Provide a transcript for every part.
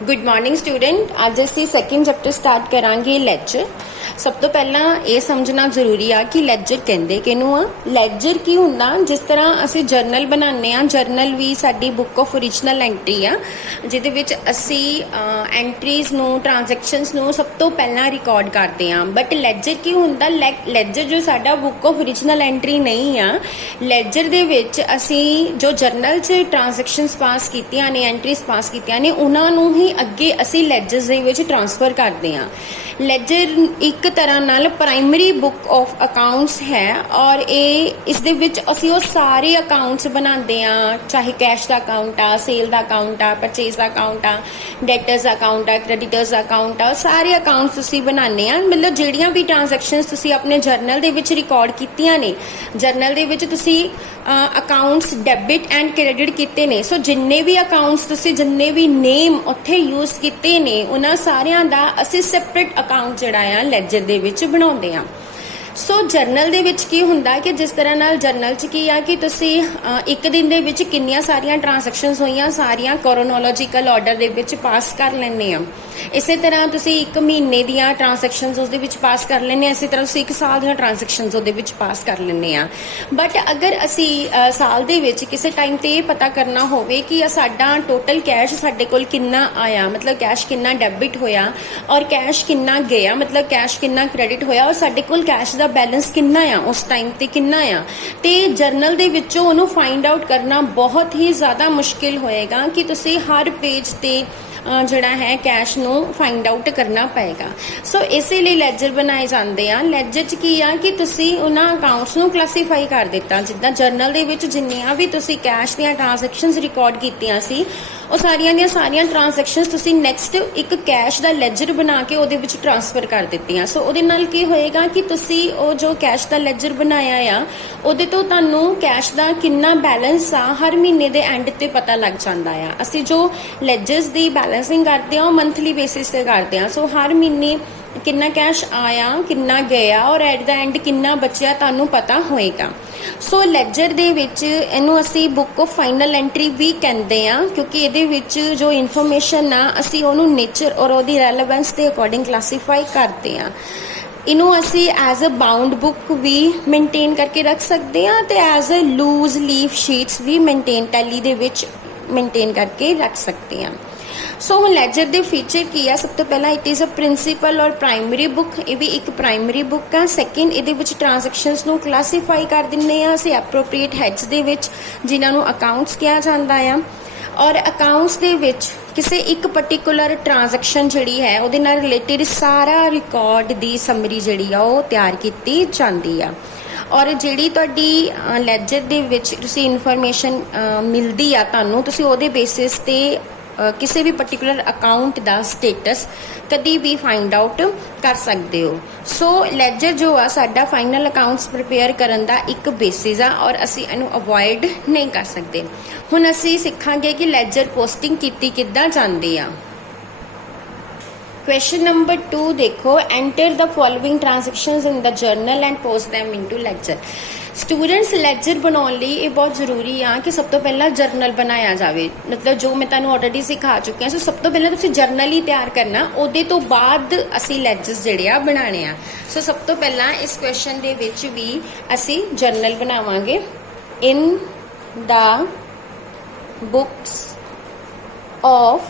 Good morning student. अज असी second chapter start करांगे laser. सब तो पहला ये समझना जरूरी आ कि लैजर कहंदे किहनूं आ। लैजर की हुंदा, जिस तरह असी जर्नल बनाने आ, जर्नल भी साडी बुक ऑफ ओरिजिनल एंट्री आ, जिहदे विच असी एंट्रीज नूं, ट्रांजैक्शनस नूं सब तो पहला रिकॉर्ड करते आ। बट लैजर की हुंदा, लैजर जो साडा बुक ऑफ ओरिजिनल एंट्री नहीं आ, लैजर दे विच असी जो जर्नल च ट्रांजैक्शनस पास कीतियां ने, एंट्रीज पास कीतियां ने, उन्हां नूं ही अगे असी लैजर्स दे विच ट्रांसफर करते हैं। लैजर एक तरह नाल प्राइमरी बुक ऑफ अकाउंट्स है और ये इस दे विच असी वो सारे अकाउंट्स बनाते हैं, चाहे कैश का अकाउंट आ, सेल का अकाउंट आ, परचेज का अकाउंट आ, डेटर्स अकाउंट आ, क्रेडिटर्स अकाउंट आ, सारे अकाउंट्स तुसी बनाने हैं। मतलब जिहड़ियां भी ट्रांजैक्शनस तुसी अपने जर्नल दे विच रिकॉर्ड कीतियां ने, जर्नल दे विच तुसी अकाउंट्स डेबिट एंड क्रेडिट किते ने। सो जिन्ने भी अकाउंट्स तुसी, जिन्ने भी नेम उत्थे यूज किते ने, उन्हां सारियां दा असी सैपरेट अकाउंट जिहड़ा आ लैजर दे विच बनाउंदे आ। सो जर्नल दे विच की हुंदा कि जिस तरह नाल जर्नल च की आ कि तुसी एक दिन दे विच किन्नियां सारियां ट्रांजैक्शनस होईयां, सारियां क्रोनोलॉजिकल ऑर्डर दे विच पास कर लैंदे आ। इसे तरह तुसी एक महीने दियां ट्रांजैक्शनस उस दे विच पास कर लैंदे आ, इसे तरह तुसी एक साल दियां ट्रांजैक्शनस उस दे विच पास कर लैंदे आ। बट अगर असी साल दे विच किसी टाइम ते पता करना होवे कि साडा टोटल कैश साडे कोल किन्ना आया, मतलब कैश किन्ना डेबिट होया और कैश किन्ना गया, मतलब कैश किन्ना क्रेडिट होया और साडे कोल कैश दा बैलेंस किन्ना आ, उस टाइम ते किन्ना आ, ते जर्नल दे विचों उहनूं फाइंड आउट करना बहुत ही ज़्यादा मुश्किल होएगा कि तुसी हर पेज ते जिहड़ा है कैश नूं फाइंड आउट करना पएगा। सो इसे लिए लैजर बनाए जाते हैं। लैजर च की आ कि तुसी उन्हां अकाउंट्स नूं क्लासीफाई कर दिता, जिद्दां जर्नल दे विच जिन्नियां भी तुसी कैश दीयां ट्रांजैक्शनस रिकॉर्ड कीतियां सी, ਉਹ ਸਾਰੀਆਂ ਦੀਆਂ ਸਾਰੀਆਂ ਟ੍ਰਾਂਜੈਕਸ਼ਨਸ ਤੁਸੀਂ ਨੈਕਸਟ ਇੱਕ ਕੈਸ਼ ਦਾ ਲੈਜਰ ਬਣਾ ਕੇ ਉਹਦੇ ਵਿੱਚ ਟ੍ਰਾਂਸਫਰ ਕਰ ਦਿੱਤੀਆਂ। ਸੋ ਉਹਦੇ ਨਾਲ ਕੀ ਹੋਏਗਾ ਕਿ ਤੁਸੀਂ ਉਹ ਜੋ ਕੈਸ਼ ਦਾ ਲੈਜਰ ਬਣਾਇਆ ਆ, ਉਹਦੇ ਤੋਂ ਤੁਹਾਨੂੰ ਕੈਸ਼ ਦਾ ਕਿੰਨਾ ਬੈਲੈਂਸ ਆ ਹਰ ਮਹੀਨੇ ਦੇ ਐਂਡ ਤੇ ਪਤਾ ਲੱਗ ਜਾਂਦਾ ਆ। ਅਸੀਂ ਜੋ ਲੈਜਰਸ ਦੀ ਬੈਲੈਂਸਿੰਗ ਕਰਦੇ ਆ ਉਹ ਮੰਥਲੀ ਬੇਸਿਸ ਤੇ ਕਰਦੇ ਆ। ਸੋ ਹਰ ਮਹੀਨੇ ਕਿੰਨਾ ਕੈਸ਼ ਆਇਆ, ਕਿੰਨਾ ਗਿਆ ਔਰ ਐਟ ਦਾ ਐਂਡ ਕਿੰਨਾ ਬਚਿਆ ਤੁਹਾਨੂੰ ਪਤਾ ਹੋਏਗਾ। ਸੋ ਲੈਜਰ ਦੇ ਵਿੱਚ ਇਹਨੂੰ ਅਸੀਂ ਬੁੱਕ ਆਫ ਫਾਈਨਲ ਐਂਟਰੀ ਵੀ ਕਹਿੰਦੇ ਆ, ਕਿਉਂਕਿ ਇਹਦੇ ਵਿੱਚ ਜੋ ਇਨਫੋਰਮੇਸ਼ਨ ਆ ਅਸੀਂ ਉਹਨੂੰ ਨੇਚਰ ਔਰ ਉਹਦੀ ਰੈਲੇਵੈਂਸ ਦੇ ਅਕੋਰਡਿੰਗ ਕਲਾਸੀਫਾਈ ਕਰਦੇ ਆ। ਇਹਨੂੰ ਅਸੀਂ ਐਜ਼ ਅ ਬਾਉਂਡ ਬੁੱਕ ਵੀ ਮੇਨਟੇਨ ਕਰਕੇ ਰੱਖ ਸਕਦੇ ਆ ਤੇ as a loose leaf sheets ਵੀ ਮੇਨਟੇਨ ਟੈਲੀ ਦੇ ਵਿੱਚ ਮੇਨਟੇਨ ਕਰਕੇ ਰੱਖ ਸਕਦੇ ਆ। सो हम लैजर के फीचर की है, सब तो पहला इट इज़ अ प्रिंसीपल और प्राइमरी बुक, ये भी एक प्राइमरी बुक है। सैकेंड ये ट्रांजैक्शनस नूं क्लासीफाई कर दिंदे आ असीं एप्रोप्रीएट हैड्स दे विच, जिन्हां नूं अकाउंट्स कहा जाता है। और अकाउंट्स दे विच किसी एक पर्टिकुलर ट्रांजैक्शन जिहड़ी है उहदे नाल रिलेटेड सारा रिकॉर्ड दी समरी जिहड़ी आ ओह तैयार कीती जांदी आ। और जिहड़ी तुहाडी लैजर दे विच तुसीं इनफॉर्मेशन मिलदी आ तुहानूं, तुसीं ओहदे बेसिस ते किसी भी पर्टिकुलर अकाउंट का स्टेटस कभी भी फाइंड आउट कर सकते हो। सो लैजर जो आ साडा फाइनल अकाउंट्स प्रिपेयर करन दा एक बेसिस आ और असी इनू अवॉइड नहीं कर सकते। हुण असी सिखांगे कि लैजर पोस्टिंग कीती किद्दां जांदी आ। क्वेश्चन नंबर 2 देखो, enter the following transactions in the journal and post them into ledger. Students ledger बनाने लिए ये बहुत जरूरी आ कि सब तो पहला जर्नल बनाया जाए, मतलब जो मैं तुहानूं ऑलरेडी सिखा चुकी हाँ। सो सब तो पहला तुसीं जर्नल ही तैयार करना, उहदे तो बाद असी लैजर्स जिहड़े आ बनाने आ। सो सब तो पहला इस क्वेश्चन दे विच भी असी जर्नल बनावांगे। इन द बुक्स ऑफ,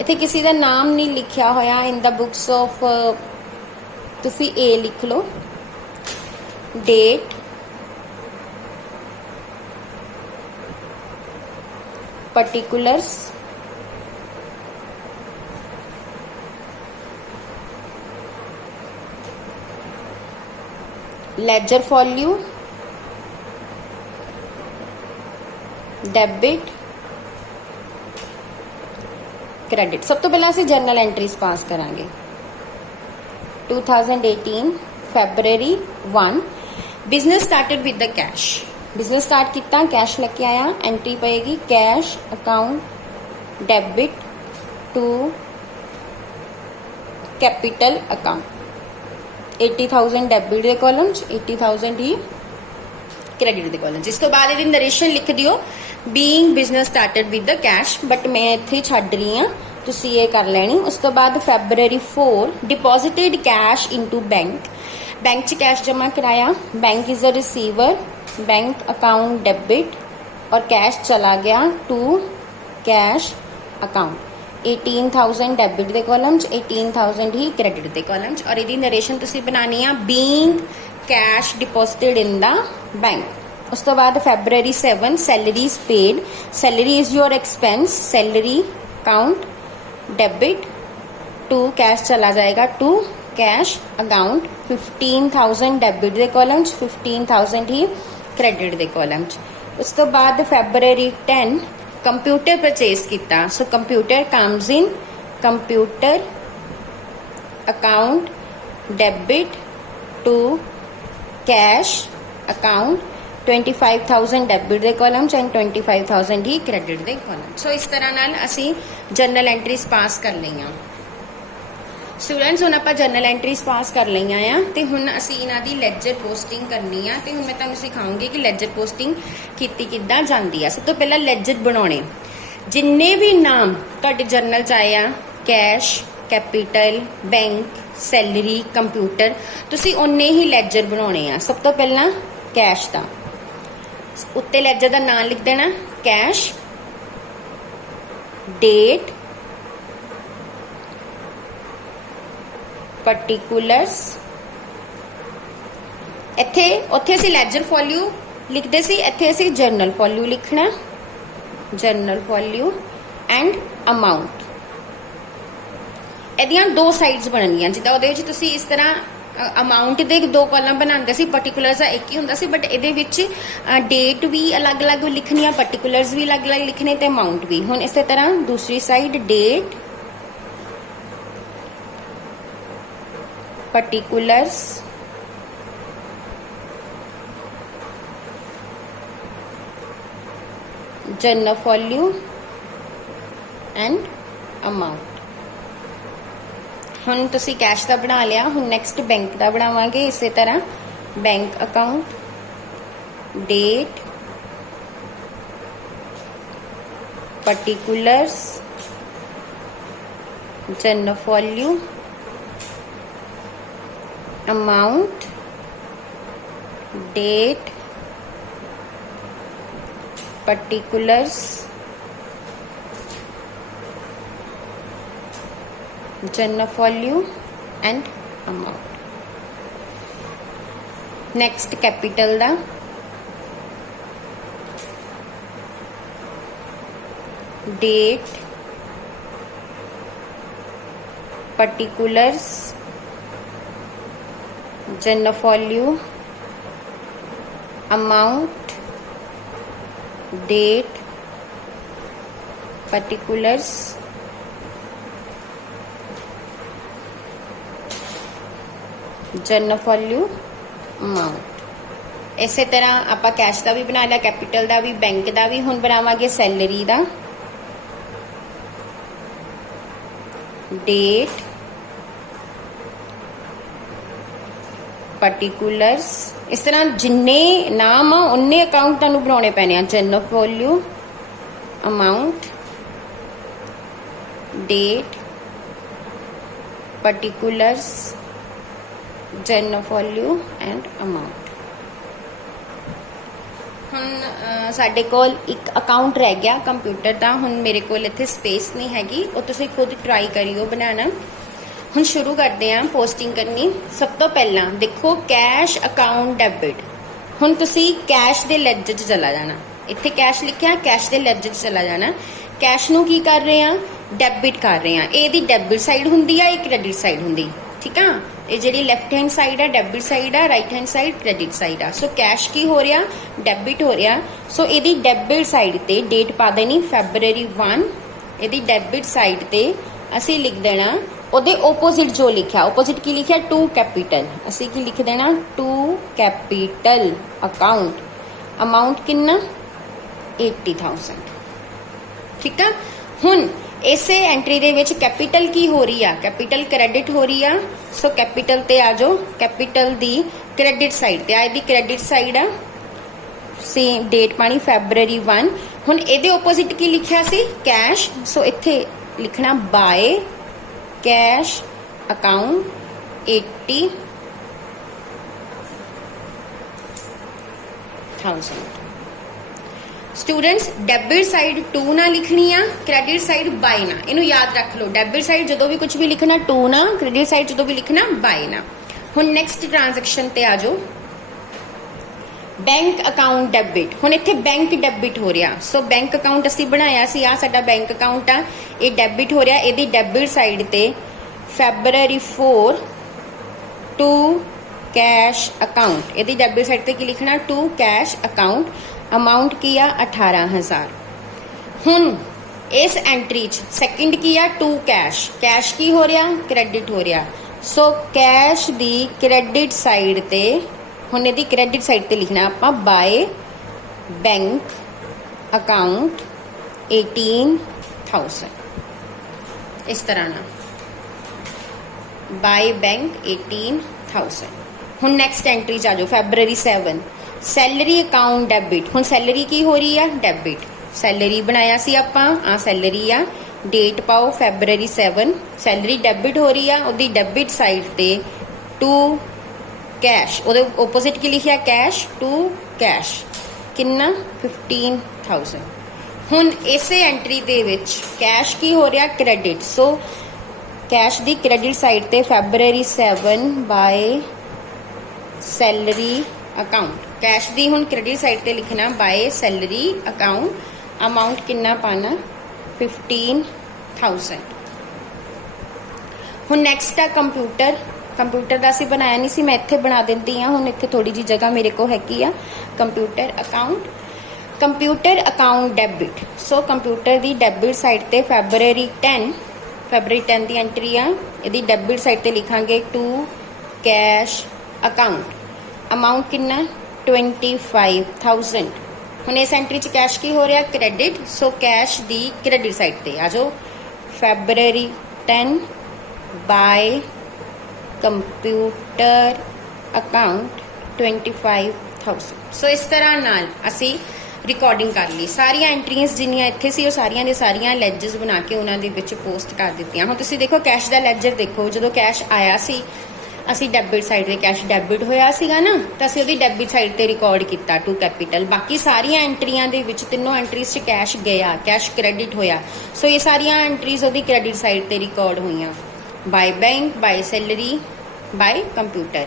इत्थे किसी का नाम नहीं लिखा होया, इन द बुक्स ऑफ तुसीं ए लिख लो, date, particulars, ledger volume, debit, credit. सब तो पहला असीं जर्नल एंट्रीज पास करांगे। 2018 February 1 business started with the cash. Business start किया, कैश लेके आया, एंट्री पेगी cash account debit to capital account. 80,000 debit के कॉलम, 80,000 ही क्रेडिट दे कॉलम। इस तो बाद इहदी नरेशन लिख दियो being business started with the cash, but मैं इत्थे छड्ड रही हां, तुसी ये कर लेनी। उस तो बाद February 4 deposited cash into bank, bank च कैश जमा कराया, bank is a receiver, bank account debit और कैश चला गया टू कैश अकाउंट। 18,000 डेबिट दे कॉलम च, 18,000 ही क्रेडिट दे कॉलम च। और इहदी नरेशन तुसी बनानी है being cash deposited in the bank. उस तो बाद February 7 salaries paid, salary is your expense, salary account debit to cash चला जाएगा टू कैश अकाउंट। 15,000 डेबिट दे कॉलम च, 15,000 ही क्रेडिट दे कॉलम च। उस तो बाद February 10 कंप्यूटर परचेज किया, so computer comes in computer account debit to cash account. 25,000 debit दे कॉलम एंड 25,000 ही क्रेडिट दे कॉलम। सो इस तरह नाल असी जर्नल एंट्रीज पास कर लईआं। स्टूडेंट्स हुण आपां जर्नल एंट्रीज पास कर लईआं आ ते हुण असी इन्हां दी लेजर पोस्टिंग करनी आ ते हुण मैं तुहानूं सिखाऊंगी कि लेजर पोस्टिंग कीती किद्दां जांदी आ। सब तो पहला लेजर बनाउणे, जिन्ने भी नाम तुहाडे जर्नल च आए आ, cash, capital, bank, salary, computer, तुसी उन्ने ही लेजर बनाउणे आ। सब तो पहला कैश दा उत्ते लेजर दा नाम लिख देना कैश, डेट, पर्टिकुलर्स। इत्थे उत्थे असीं लेजर फॉल्यू लिखते सी, इत्थे असीं जर्नल फॉल्यू लिखना, जर्नल फॉल्यू एंड अमाउंट। इहदियां दो साइड्स बननियां, जिद्दां उहदे विच तुसीं इस तरह अमाउंट दे दो कॉलम बनाते सी, पर्टिकुलर्स का एक ही हुंदा सी, बट इहदे विच डेट भी अलग अलग लिखनी है, पर्टिकुलर्स भी अलग अलग लिखने ते अमाउंट भी। हुण इस तरह दूसरी side date, particulars, journal folio and amount. हुण तुसी कैश का बना लिया, हुण नैक्सट बैंक का बनावांगे। इस तरह bank account, date, particulars, journal folio, amount, date, particulars, journal folio and amount. Next capital दा date, particulars, journal folio, amount, date, particulars, journal folio, amount. इस तरह आप कैश का भी बना लिया, कैपिटल का भी, बैंक का भी। हुण बनावांगे सैलरी का, डेट, पर्टिकुलर्स। इस तरह जिन्ने नाम आ उन्ने अकाउंट तुहानूं बनाने पैने, journal folio, amount, date, particulars, journal folio and amount. हुण साडे कोल एक अकाउंट रह गया कंप्यूटर का। हुण मेरे कोल इत्थे स्पेस नहीं हैगी, वो तुसीं खुद ट्राई करियो बनाना। हुण शुरू करते हैं पोस्टिंग करनी। सब तो पहला देखो कैश अकाउंट डेबिट। हुण तुसीं कैश दे लेजर च चला जाना, इत्थे कैश लिखिया, कैश दे लेजर च चला जाना। कैश नूं की कर रहे हैं, डेबिट कर रहे हैं। ਇਹਦੀ डेबिट साइड हुंदी है, एक क्रेडिट साइड हुंदी, ठीक है। ये जी लैफ्ट हैंड साइड है डेबिट साइड है, right hand side credit side है। सो कैश की हो रहा, डेबिट हो रहा। सो ये डेबिट साइड ते डेट पा देनी February 1। ये डेबिट साइड ते असी लिख देना ਉਹਦੇ ओपोजिट जो लिखा, ओपोजिट की लिखा टू कैपिटल, असी की लिख देना टू कैपिटल अकाउंट। अमाउंट कितना 80,000, ठीक है। हुण इसे एंट्री दे विच कैपिटल की हो रही है, कैपिटल क्रेडिट हो रही है। सो कैपिटल ते आ जाओ, कैपिटल दी क्रेडिट साइड ते आ, दी क्रेडिट साइड है सेम डेट पानी February 1। हुण इहदे ओपोजिट की लिखिया सी कैश, सो इत्थे लिखना by cash account 80,000। Students debit side to ना लिखनी आ, क्रेडिट साइड बाय ना, इनू याद रख लो। डेबिट साइड जो भी कुछ भी लिखना टू ना, क्रेडिट साइड जो भी लिखना बाय ना। हुण नैक्सट ट्रांजैक्शन ते आ जाओ, बैंक अकाउंट डेबिट। हुण इत्थे बैंक डेबिट हो रहा, सो बैंक अकाउंट असीं बनाया सी, आ साडा बैंक अकाउंट आ, ये डेबिट हो रहा। इहदी डेबिट साइड ते February 4 टू कैश अकाउंट, यदि डेबिट साइड पे की लिखना टू कैश अकाउंट, अमाउंट किया 18,000। हुन इस एंट्री च सेकंड किया टू कैश, कैश की हो रहा क्रेडिट हो रहा, सो कैश दी क्रेडिट साइड ते हुन यदि क्रेडिट साइड ते लिखना आपां बाय बैंक अकाउंट 18,000, इस तरह ना बाय बैंक 18,000। हुन नैक्सट एंट्री च आ जाओ February 7 सैलरी अकाउंट डेबिट। हुन सैलरी की हो रही है डेबिट, सैलरी बनाया सी आपां, आ सैलरी आ, डेट पाओ February 7, सैलरी डेबिट हो रही है, उहदी डेबिट साइड ते टू कैश, उहदे ओपोजिट की लिखिया कैश टू कैश, किन्ना 15,000। हुन इसे एंट्री दे विच कैश की हो रहा क्रेडिट, सो कैश दी क्रेडिट साइड ते February 7 by salary account, cash दी हुन क्रेडिट साइड ते लिखना बाय सैलरी अकाउंट, अमाउंट किन्ना पाना 15,000। हुन नैक्सट आ कंप्यूटर, कंप्यूटर दा असीं बनाया नहीं सी, मैं इत्थे बना दिंदी हां। हुन इत्थे थोड़ी जी जगह मेरे को हैगी आ। Computer account, computer account debit, so computer दी डेबिट साइड ते February 10 दी एंट्री आ, इहदी डेबिट साइड ते लिखांगे टू कैश अकाउंट, अमाउंट किन्ना 25,000। हुन इस एंट्री च कैश की हो रहा क्रेडिट, सो कैश दी क्रेडिट साइड ते आ जाओ February 10 बाय कंप्यूटर अकाउंट 25,000। सो इस तरह नाल असी रिकॉर्डिंग कर ली सारिया एंट्रीज जिन्नियां इत्थे सी, सारिया दी सारिया लैजर्स बना के उन्हां दे विच पोस्ट कर दित्तियां। हुण तुसीं देखो कैश दा लैजर देखो, जदों कैश आया सी असी डेबिट साइड ते कैश डेबिट होया सीगा ना, तो असी उहदी डेबिट साइड ते रिकॉर्ड किया टू कैपिटल। बाकी सारिया एंट्रियां दे विच तीनों एंट्रीज च कैश गया, कैश क्रेडिट होया, सो ये सारिया एंट्रीज उहदी क्रेडिट साइड ते रिकॉर्ड हुईयां by bank, by salary, by computer.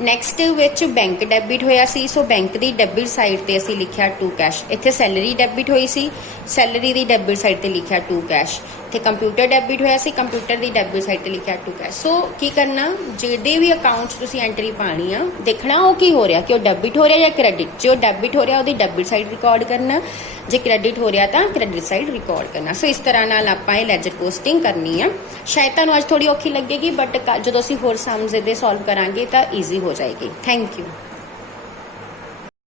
Next विच बैंक डेबिट होया सी, सो बैंक दी डेबिट साइड ते असी लिखिया टू कैश, इत्थे सैलरी डेबिट होई सी, सैलरी दी डेबिट साइड ते लिखिया टू कैश, इत्थे कंप्यूटर डेबिट होया सी, कंप्यूटर दी डेबिट साइड ते लिखिया टू कैश। सो की करना, जिहदे भी अकाउंट तुसीं एंट्री पानी आ, देखना वो की हो रहा कि वो डेबिट हो रहा या क्रेडिट। जो डेबिट हो रहा उहदी डेबिट साइड रिकॉर्ड करना, जे क्रेडिट हो रहा तो क्रेडिट साइड रिकॉर्ड करना। सो इस तरह नाल आपां ये लैजर पोस्टिंग करनी है। शायद तुहानूं अज थोड़ी औखी लगेगी, बट जो असीं होर सम्स इहदे सॉल्व करांगे तो ईजी हो जाएगी। Thank you.